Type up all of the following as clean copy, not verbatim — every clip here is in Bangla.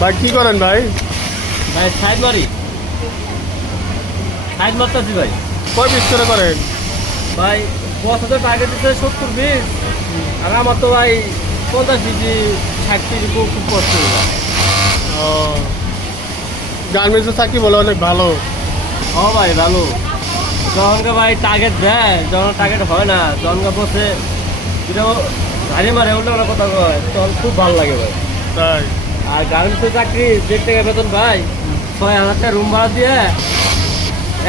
ভাই কি করেন ভাই? ভাই সাইড মারি, সাইড মারতেছি ভাই। কয় পিস করে করেন? ভাই ৫০০০ টার্গেট দিচ্ছে ৭০ পিস, আর আমার তো ভাই ৫০ কেজি ৬০ কেজি খুব কষ্ট হয়ে যায়। ও, গার্মেন্টসে চাকরি বলে অনেক ভালো। ও ভাই ভালো, যখনকে ভাই টার্গেট দেয়, যখন টার্গেট হয় না, যখনকে বসে এটাও গাড়ি মারে উল্টো কথা কয়, তখন খুব ভালো লাগে ভাই। তাই? আর গার্মেন্টসের চাকরি ১.৫ টাকা বেতন ভাই, ৬,০০০ টাকা রুম ভাড়া দিয়ে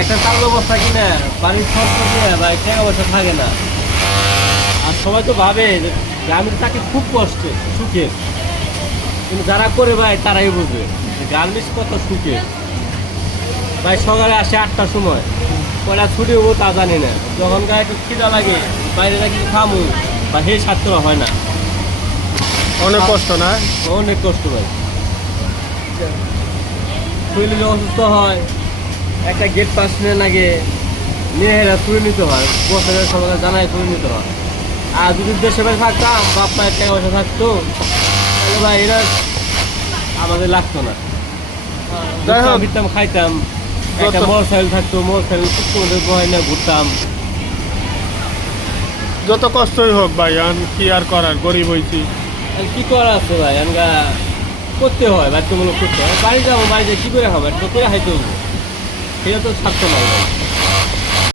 একটা চাল অবস্থা কিনে বাড়ির খরচ দিয়ে ভাই টাকা পয়সা থাকে না। আর সবাই তো ভাবে যে গ্রামের চাকরি খুব কষ্টে সুখের, কিন্তু যারা করে ভাই তারাই বুঝবে যে গার্মেন্টস কত সুখের। ভাই সকালে আসে ৮টার সময়, কয়টা ছুটি হবো তা জানি না, যখন গায়ে একটু খিদা লাগে বাইরে না কিছু খামু বা হে স্বার্থ হয় না, অনেক কষ্ট না? অনেক কষ্ট ভাই। শরীর যদি অসুস্থ হয়, একটা গেট পাস নিয়ে লাগে নিয়ে হেরা তুলে নিতে হয়, বছরের সবাই জানাই তুলে নিতে হয়। আর যদি দেশে বাড়ি থাকতাম, বাপ মায়ের টাকা পয়সা থাকতো, তাহলে ভাই এরা আমাদের লাগতো না, যাই হোক, ফিরতাম খাইতাম, একটা যত- মোটর সাইকেল থাকতো, মোটর সাইকেল বহাই না ঘুরতাম। যত কষ্টই হোক ভাই, কি আর করার, গরিব হয়েছি। আর কি করা আছে ভাই, আমরা করতে হয়, বাধ্যতামূলক করতে হয়। বাড়ি যাবো, বাড়িতে কি করে খাবো, একটা তো করে খাইতে হবো, সেটা তো ছাড়তে নাই ভাই।